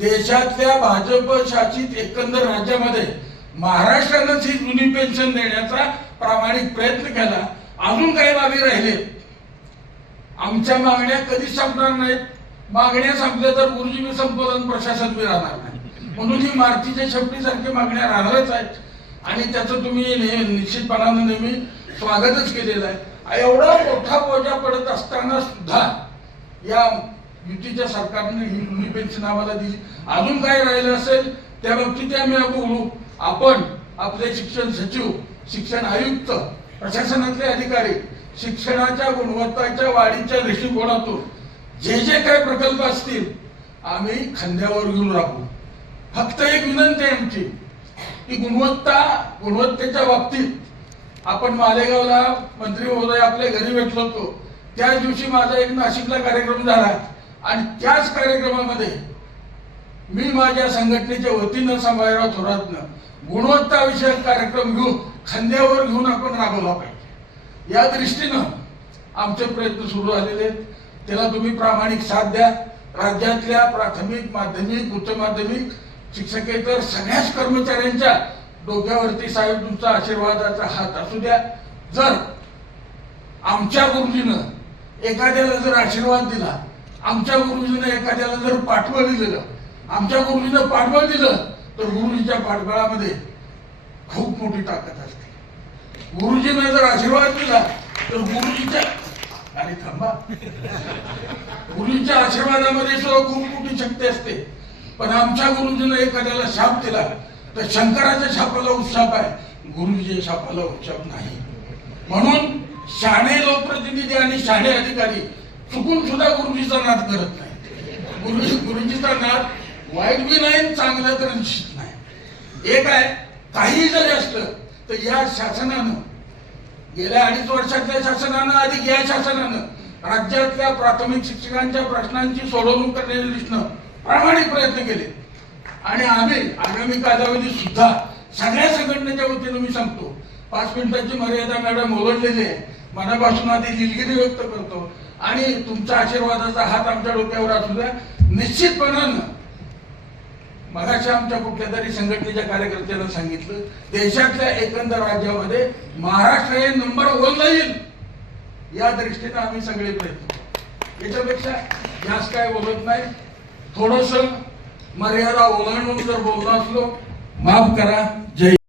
देशातल्या भाजप शासित एकंदर राज्यामध्ये महाराष्ट्रानंच ही जुनी पेन्शन देण्याचा प्रामाणिक प्रयत्न केला अजून काही बाबी राहिले. आमच्या मागण्या कधीच संपणार नाहीत. मागण्या संपल्या तर गुरुजी बी प्रशासन बी राहणार नाही. म्हणून ही मार्चीच्या शेवटीसारख्या मागण्या राहणारच आहेत. आणि त्याचं तुम्ही निश्चितपणानं नेहमी स्वागतच केलेलं आहे. एवढा मोठा बोजा पडत असताना सुद्धा या युतीच्या सरकारने ही जुनी पेन्शन आम्हाला दिली? अजून काय राहिलं असेल? त्या बाबतीत आम्ही बोलू आपण आपले शिक्षण सचिव शिक्षण आयुक्त प्रशासनातले अधिकारी शिक्षणाच्या गुणवत्ताच्या वाढीच्या दृष्टिकोनातून जे जे काही प्रकल्प असतील आम्ही खांद्यावर घेऊन राहू. फक्त एक विनंती आहे आमची की गुणवत्ता गुणवत्तेच्या बाबतीत आपण मालेगावला मंत्री महोदय आपल्या घरी भेटलो होतो. त्याच दिवशी माझा एक नाशिकला कार्यक्रम झाला. आणि त्याच कार्यक्रमामध्ये मी माझ्या संघटनेच्या वतीनं संभाजीराव थोरातनं गुणवत्ता विषयक कार्यक्रम घेऊन खांद्यावर घेऊन आपण राबवला पाहिजे. या दृष्टीनं आमचे प्रयत्न सुरू झालेले आहेत. त्याला तुम्ही प्रामाणिक साथ द्या. राज्यातल्या प्राथमिक माध्यमिक उच्च माध्यमिक शिक्षकेतर सगळ्याच कर्मचाऱ्यांच्या डोक्यावरती साहेब तुमचा आशीर्वादाचा हात असू द्या. जर आमच्या गुरुजीनं एखाद्याला जर आशीर्वाद दिला आमच्या गुरुजीनं एखाद्याला जर पाठबळ दिलेलं आमच्या गुरुजीनं पाठबळ दिलं तर गुरुजीच्या पाठबळामध्ये खूप मोठी ताकद असते. गुरुजीनं जर आशीर्वाद दिला तर गुरुजीच्या अरे थांबा. गुरुजीच्या आशीर्वादामध्ये सुद्धा खूप मोठी शक्ती असते. पण आमच्या गुरुजीनं एखाद्याला शाप दिला तर शंकराच्या शापाला उत्साप आहे. गुरुजीच्या शापाला उत्साप नाही. म्हणून शाणे लोकप्रतिनिधी आणि शाणे अधिकारी चुकून सुद्धा गुरुजीचा नाद करत नाही. गुरुजी गुरुजीचा नाद वाईट बी नाही चांगला तर निश्चित नाही. एक आहे काही जरी असलं तर या शासनानं गेल्या अडीच वर्षातल्या शासनानं अधिक या शासनानं राज्यातल्या प्राथमिक शिक्षकांच्या प्रश्नांची सोडवणूक करण्याच्या दृष्टीनं प्रामाणिक प्रयत्न केले. आणि आम्ही आगामी कालावधी सुद्धा सगळ्या संघटनेच्या वतीनं मी सांगतो पाच मिनिटांची मर्यादा मॅडम ओरडलेली आहे. मनापासून आधी दिलगिरी व्यक्त करतो. आणि तुमचा आशीर्वादाचा हात आमच्या डोक्यावर असू द्या. निश्चितपणानं मगाशी आमच्या कुठल्या तरी संघटनेच्या कार्यकर्त्यांना सांगितलं देशातल्या एकंदर राज्यामध्ये महाराष्ट्र हे नंबर ला येईल. या दृष्टीनं आम्ही सगळे प्रयत्न याच्यापेक्षा जास्त काय बोलत नाही. थोडस मर्यादा ओलांडून जर बोललो असलो माफ करा. जय